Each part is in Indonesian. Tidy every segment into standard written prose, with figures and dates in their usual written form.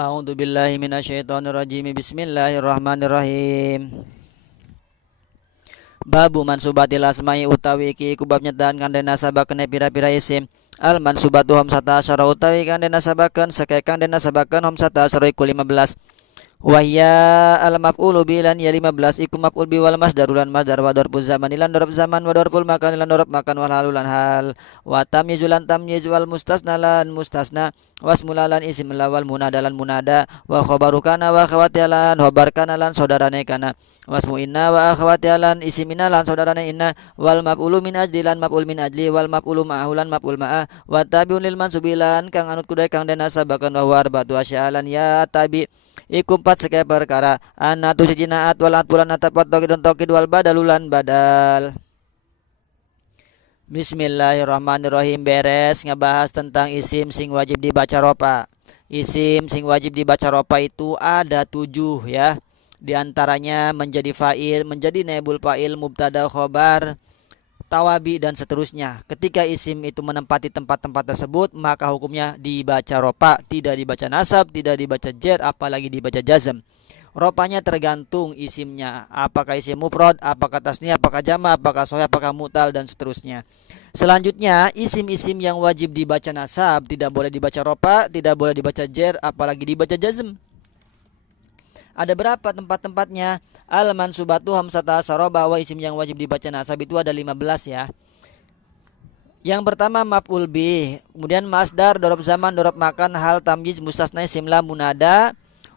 A'udzubillahi minasyaitonirrajim. Bismillahirrahmanirrahim. Babu mansubatil asma'i utawi iki iku bab nyetan kang den nasabaken pira-pira isim. Al mansubatu hamsata asyara utawi kang den nasabaken sake kang den nasabaken hamsata asyara iku 15. Wahya al maf'ulu bi lan ya 15 iku maf'ul bi wal masdaru lan masdar wa darfuz zaman lan darf zaman wa darful makan lan darf makan wal halu lan hal wa tamyiz lan tamyiz wal mustasna lan mustasna wasmul lan isim lawal munada lan munada wa khabaru kana wa akhawati lan khabar kana lan saudarane kana wasmu inna wa akhawati lan isim inna lan saudarane inna wal maf'ulu min ajli lan maf'ul min ajli wal maf'ulu ma'ahu lan maf'ul ma'ah wa tabiun lil mansubilan kang anut kudai kang den nasabaken wa arbatu asyalan ya tabi iku 4 sekaya perkara anatu sejinaat wal atulan atapat tokid wal badalulan badal. Bismillahirrahmanirrahim. Beres ngebahas tentang isim sing wajib dibaca ropa. Isim sing wajib dibaca ropa itu ada 7 ya. Di antaranya menjadi fa'il, menjadi naibul fa'il, mubtada, khobar, tawabi dan seterusnya. Ketika isim itu menempati tempat-tempat tersebut, maka hukumnya dibaca ropa, tidak dibaca nasab, tidak dibaca jer, apalagi dibaca jazm. Ropanya tergantung isimnya, apakah isim mufrad, apakah tasniyah, apakah jama', apakah sahih, apakah mutal dan seterusnya. Selanjutnya, isim-isim yang wajib dibaca nasab tidak boleh dibaca ropa, tidak boleh dibaca jer, apalagi dibaca jazm. Ada berapa tempat-tempatnya? Al mansubatu hamsata asyara, bahwa isim yang wajib dibaca nasab itu ada 15 ya. Yang pertama maf'ul bih, kemudian masdar, dorob zaman, dorob makan, hal, tamyiz, mustasna, isim la, munada,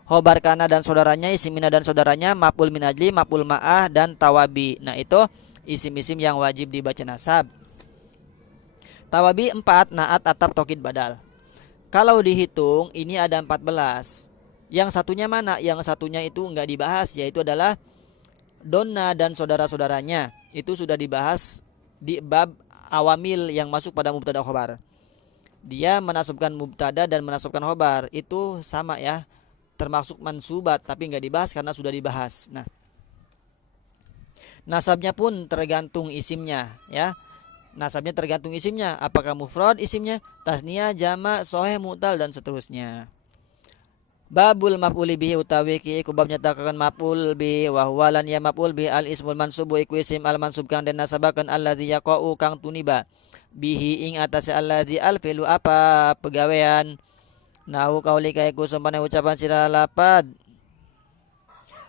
khobar kana dan saudaranya, isim mina dan saudaranya, maf'ul min ajli, maf'ul ma'ah dan tawabi. Nah, itu isim-isim yang wajib dibaca nasab. Tawabi 4, naat, atap, tokid, badal. Kalau dihitung ini ada 14. Yang satunya mana? Yang satunya itu enggak dibahas, yaitu adalah donna dan saudara-saudaranya. Itu sudah dibahas di bab awamil yang masuk pada mubtada khobar. Dia menasabkan mubtada dan menasabkan khobar, itu sama ya, termasuk mansubat, tapi enggak dibahas karena sudah dibahas. Nah, nasabnya pun tergantung isimnya ya. Nasabnya tergantung isimnya, apakah mufrad isimnya, tasniyah, jama', sahih, mutal dan seterusnya. Babul maf'uli bihi utawi ki iku bab nyatakan maf'ul bi wa huwa lan ya maf'ul bi al ismul mansubu iku isim al mansub kang den nasabaken alladzi yaqau kang tuniba bihi ing atase alladzi al fi'lu apa pegawean nahu kaulika iku sumpane ucapan sira lapad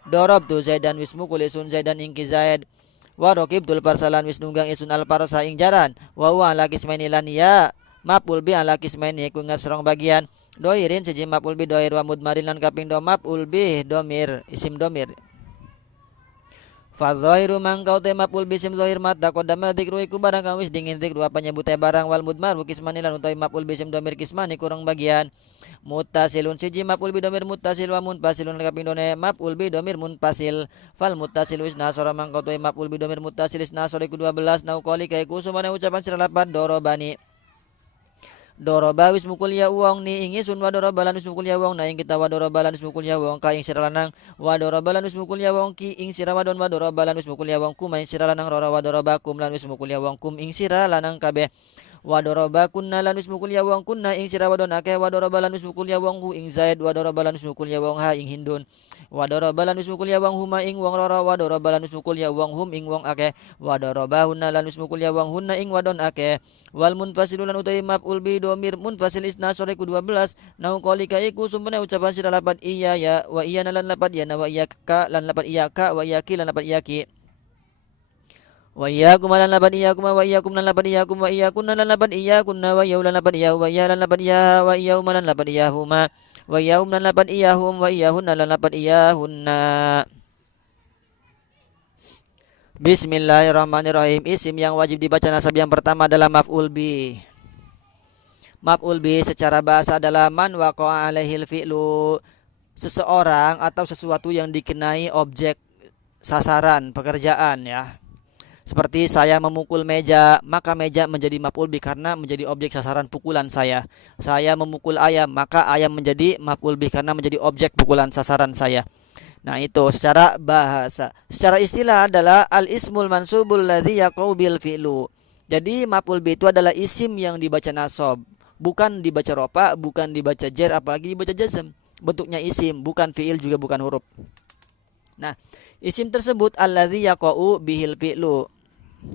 dorob tu zaidan wismu kulisun zaidan ing ki zaid wa raqibtul parsalan wis nunggang isun al parsa ing jaran wa huwa ala kismaini lan ya maf'ul bi ala kismaini iku ngasrong bagian doirin siji maf'ul bi doir wa mudmarin lan kaping do maf'ul bi domir isim domir. Fa dhahiru mangkau te maf'ul bi isim dhahir mat taqaddama dzikru iku barang kang wis dingin dzikru apa nyebute barang wal mudmar kismani lan utawi maf'ul bi isim domir kismani kurang bagian. Muttasilun siji maf'ul bi domir muttasil wa munfasilun kaping done maf'ul bi domir munfasil. Fal muttasil wis nasara mangkau te maf'ul bi domir muttasil is nasara iku 12 nau qali kaiku sumane ucapan sira lapan dorobani. Doroba wis mukul ya uang ni ingi sun wa doroba lan wis mukul ya uang na ing kita wa doroba lan wis mukul ya uang ka ing sira lanang wa doroba lan wis mukul ya uang ki ing sira wadon wa doroba lan wis mukul ya uang kum ing sira lanang rora wa doroba kum lan wis mukul ya uang kum ing sira lanang kabeh wa doroba kunna lan wis mukul ya uang kunna ing sira wadon akeh wa doroba lan wis mukul ya uang hu ing zaid wa doroba lan wis mukul ya uang ha ing hindun wa doroba lan wis mukul ya uang huma ing wong rora wa doroba lan wis mukul ya uang hum ing wong akeh wa doroba hunna lan wis mukul ya uang hunna ing wadon akeh. Wal munfasilulan utawi maf'ul bi domir munfasil isna sore ku 12 nau qalika iku sumpene ucapan sira lapat iya ya wa iya lan lapat ya na wa iya ka lan lapat iya ka wa iya ki lan lapat iya ki wa iyyakum lan lapat iyyakum wa iyyakum lan lapat iyyakum wa iyyakum lan lapat iyyakunna wa iya lan lapat iya wa iya lan lapat iya wa iya lan lapat iyahuma wa iyahum lan lapat iyahum wa iyahunna lan lapat iyahunna. Bismillahirrahmanirrahim. Isim yang wajib dibaca nasab yang pertama adalah maf'ul bi. Maf'ul bi secara bahasa adalah man waqa'a alaihil fi'lu, seseorang atau sesuatu yang dikenai objek sasaran pekerjaan ya. Seperti saya memukul meja, maka meja menjadi maf'ul bi karena menjadi objek sasaran pukulan saya. Saya memukul ayam, maka ayam menjadi maf'ul bi karena menjadi objek pukulan sasaran saya. Nah, itu secara bahasa. Secara istilah adalah al-ismul mansubul ladzi yaqau bil fi'lu. Jadi maf'ul bi itu adalah isim yang dibaca nasab, bukan dibaca rofa, bukan dibaca jer, apalagi dibaca jazm. bentuknya isim, bukan fiil juga bukan huruf. Nah, isim tersebut alladzi yaqa'u bihil fi'lu.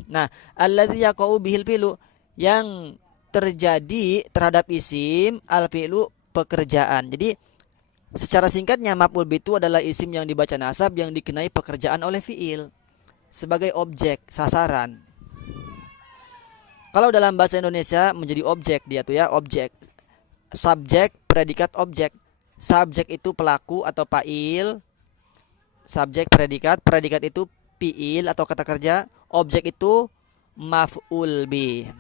Nah, alladzi yaqa'u bihil fi'lu, yang terjadi terhadap isim, al fi'lu pekerjaan. Jadi secara singkatnya maf'ul bih itu adalah isim yang dibaca nasab yang dikenai pekerjaan oleh fi'il sebagai objek sasaran. Kalau dalam bahasa Indonesia menjadi objek dia tuh ya, objek. Subjek, predikat, objek. Subjek itu pelaku atau fa'il. Subjek, predikat itu fi'il atau kata kerja, objek itu maf'ul bih.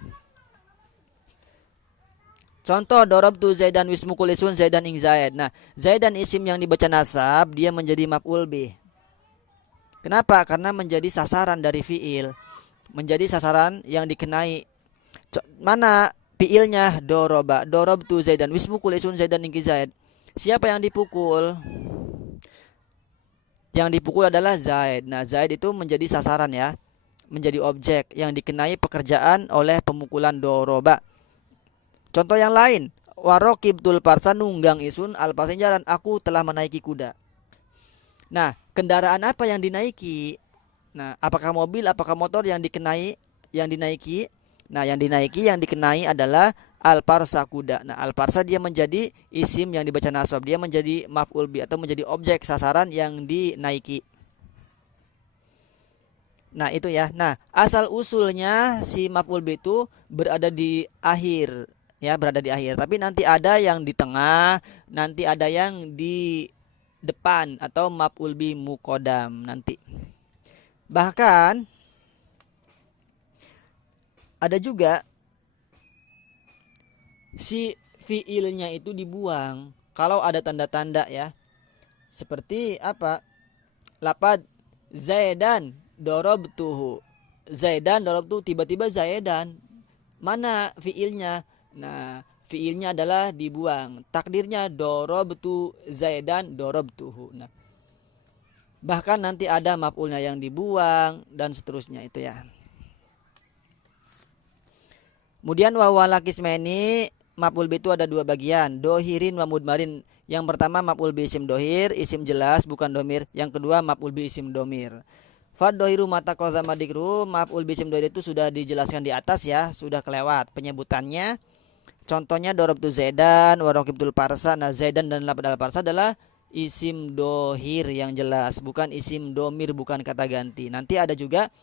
Contoh darabtu Zaidan wismu kulisun Zaidan ing Zaid. Nah, Zaidan isim yang dibaca nasab dia menjadi maf'ul bih. Kenapa? Karena menjadi sasaran dari fi'il. Menjadi sasaran yang dikenai. Mana fi'ilnya? Doroba. Darabtu Zaidan wismu kulisun Zaidan ing Zaid. Siapa yang dipukul? Yang dipukul adalah Zaid. Nah, Zaid itu menjadi sasaran ya. Menjadi objek yang dikenai pekerjaan oleh pemukulan doroba. Contoh yang lain, warokibtul parsa nunggang isun al parsa jalan, aku telah menaiki kuda. Nah, kendaraan apa yang dinaiki? Nah, apakah mobil, apakah motor yang dikenai, yang dinaiki? Nah, yang dinaiki, yang dikenai adalah al parsa kuda. Nah, al parsa dia menjadi isim yang dibaca nasab, dia menjadi maf'ul bih atau menjadi objek sasaran yang dinaiki. Nah, itu ya. Nah, asal usulnya si maf'ul bih itu berada di akhir. Ya, berada di akhir, tapi nanti ada yang di tengah, nanti ada yang di depan atau maf'ul bih muqaddam nanti. Bahkan ada juga si fiilnya itu dibuang kalau ada tanda-tanda ya. Seperti apa? Lapad Zaidan darabtuhu. Zaidan darabtu, tiba-tiba Zaidan. Mana fiilnya? Nah, fiilnya adalah dibuang. Takdirnya darabtu Zaidan darabtuhu. Nah, bahkan nanti ada maf'ulnya yang dibuang dan seterusnya itu ya. Kemudian wa walakismeni maf'ul bih itu ada dua bagian, dohirin wa mudmarin. Yang pertama maf'ul bih isim dohir, isim jelas bukan domir. Yang kedua maf'ul bih isim domir. Fad dohiru mata qadzama dikru, maf'ul bih isim dohir itu sudah dijelaskan di atas ya, sudah kelewat penyebutannya. Contohnya darabtu Zaidan wa raqibtul parsa. Nah, Zaidan dan lapad al parsa adalah isim dohir yang jelas, bukan isim domir, bukan kata ganti. Nanti ada juga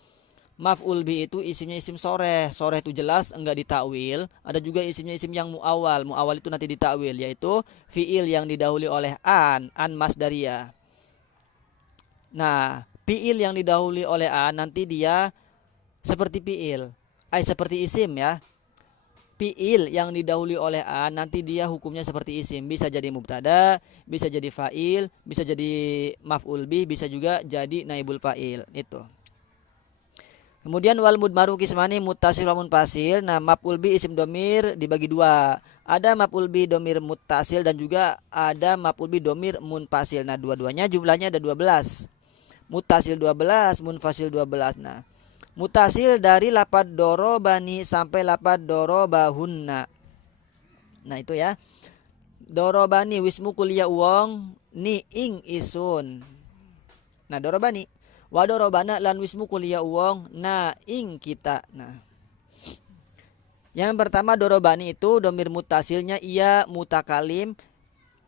maf'ul bih itu isimnya isim soreh. Soreh itu jelas enggak ditakwil. Ada juga isimnya isim yang muawal. Muawal itu nanti ditakwil, yaitu fiil yang didahului oleh an masdariyah. Nah, fiil yang didahului oleh an nanti dia seperti fiil, seperti isim ya. Fiil yang didahului oleh an nanti dia hukumnya seperti isim, bisa jadi mubtada, bisa jadi fa'il, bisa jadi maf'ul bih, bisa juga jadi naibul fa'il itu. Kemudian wal mudmaru kismani muttasil wa munfasil. Nah, maf'ul bih isim domir dibagi dua. Ada maf'ul bih domir muttasil dan juga ada maf'ul bih domir munfasil. Nah, dua-duanya jumlahnya ada 12. Muttasil 12, munfasil 12. Nah, mutasil dari lapad dorobani sampai lapad dorobahunna. Nah, itu ya. Dorobani wismu kuliah uang ni ing isun. Nah, dorobani wa dorobana lan wismu kuliah uang na ing kita. Nah, yang pertama dorobani itu domir mutasilnya ia mutakalim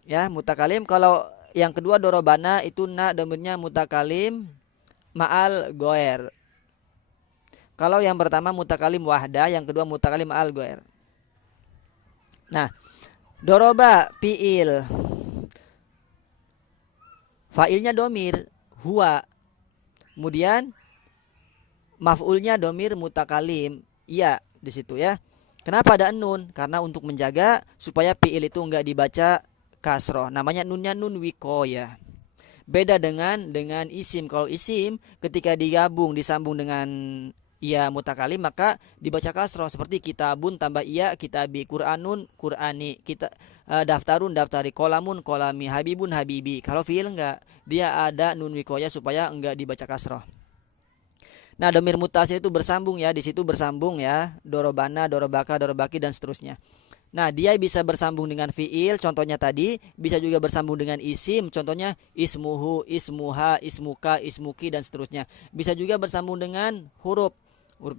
ya, mutakalim. Kalau yang kedua dorobana itu na domirnya mutakalim ma'al goer. Kalau yang pertama mutakalim wahda, yang kedua mutakalim al goer. Nah, doroba fiil, fa'ilnya domir huwa, kemudian maf'ulnya domir mutakalim iya di situ ya. Kenapa ada nun? Karena untuk menjaga supaya fiil itu enggak dibaca kasroh. Namanya nunnya nun wikoya. Beda dengan isim. Kalau isim ketika digabung disambung dengan ia mutakalim maka dibaca kasroh, seperti kitabun tambah iya kitabi, Qur'anun Qur'ani, kita daftarun daftari, kolamun kolami, habibun habibi. Kalau fiil enggak, dia ada nun wikoya supaya enggak dibaca kasroh. Nah, domir mutasil itu bersambung ya, di situ bersambung ya, dorobana, dorobaka, dorobaki dan seterusnya. Nah, dia bisa bersambung dengan fiil, contohnya tadi, bisa juga bersambung dengan isim, contohnya ismuhu, ismuha, ismuka, ismuki, dan seterusnya. Bisa juga bersambung dengan huruf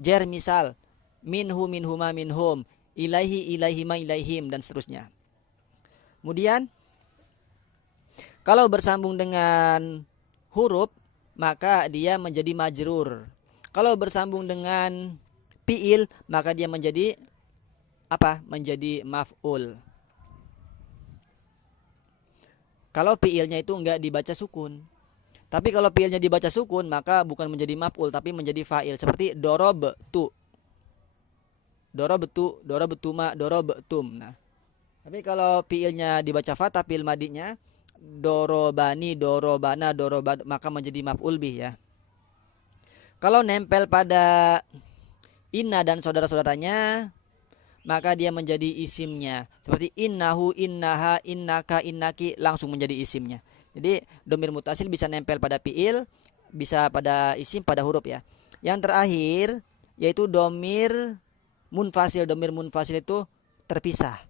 jar, misal minhu, minhuma, minhum, ilaihi, ilaihima, ilaihim, dan seterusnya. Kemudian kalau bersambung dengan huruf, maka dia menjadi majrur. Kalau bersambung dengan fiil, maka dia menjadi apa? Menjadi maf'ul. Kalau fiilnya itu enggak dibaca sukun. Tapi kalau fiilnya dibaca sukun, maka bukan menjadi maf'ul tapi menjadi fa'il. Seperti dorobtu. Dorobtu, dorobtuma, dorobtum. Nah, tapi kalau fiilnya dibaca fathah, fiil madinya dorobani, dorobana, dorobat, maka menjadi maf'ul bih ya. Kalau nempel pada inna dan saudara-saudaranya, maka dia menjadi isimnya. Seperti innahu, innaha, innaka, innaki, langsung menjadi isimnya. Jadi domir mutasil bisa nempel pada fiil, bisa pada isim, pada huruf ya. Yang terakhir yaitu domir munfasil. Domir munfasil itu terpisah.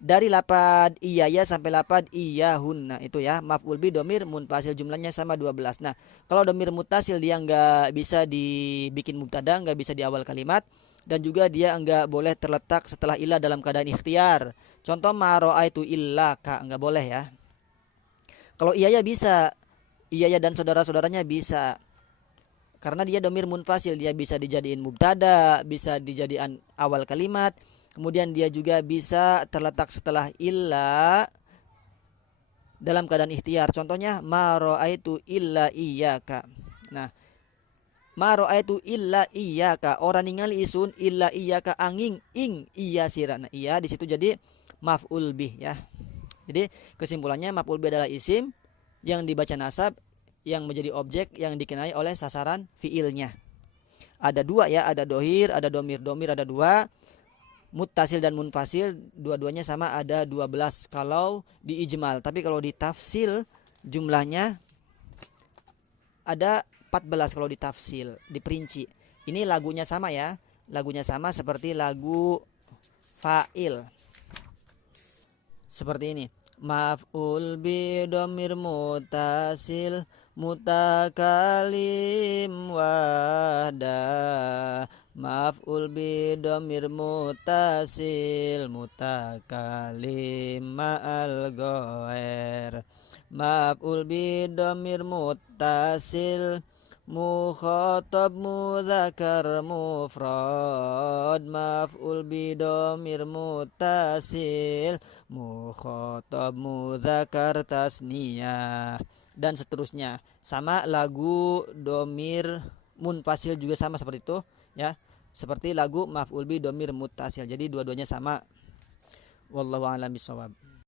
Dari lapad iyaya sampai lapad iyahunna itu ya, maf'ul bi domir munfasil, jumlahnya sama 12. Nah, kalau domir mutasil dia nggak bisa dibikin mubtada, nggak bisa di awal kalimat, dan juga dia enggak boleh terletak setelah ilah dalam keadaan ikhtiar. Contoh maro'aitu illaka, enggak boleh ya. Kalau iyaya bisa, iyaya dan saudara-saudaranya bisa. Karena dia domir munfasil, dia bisa dijadiin mubtada, bisa dijadikan awal kalimat, kemudian dia juga bisa terletak setelah ilah dalam keadaan ikhtiar. Contohnya maro'aitu illa iyyaka. Nah, maro'aitu illa iyyaka, orang ningali isun illa iyyaka angin ing iya sira. Nah, iya di situ jadi maf'ul bih ya. Jadi kesimpulannya maf'ul bih adalah isim yang dibaca nasab, yang menjadi objek yang dikenai oleh sasaran fiilnya. Ada dua ya, ada dohir, ada domir. Domir ada dua, muttasil dan munfasil, dua-duanya sama, ada 12 kalau di ijmal. Tapi kalau di tafsil jumlahnya ada 14 kalau ditafsil, diperinci. Ini lagunya sama ya. Lagunya sama seperti lagu fa'il. Seperti ini. Maf'ul bi dhamir mutasil mutakalim wahda. Maf'ul bi dhamir mutasil mutakalim ma'al ghair. Maf'ul bi dhamir mutasil mukhatab mudzakar mufrad. Maf'ul bi dhamir mutasil mukhatab mudzakar tasniyah, dan seterusnya. Sama lagu domir munfasil juga sama seperti itu ya, seperti lagu maf'ul bi domir mutasil. Jadi dua-duanya sama. Wallahu a'lam bishawab.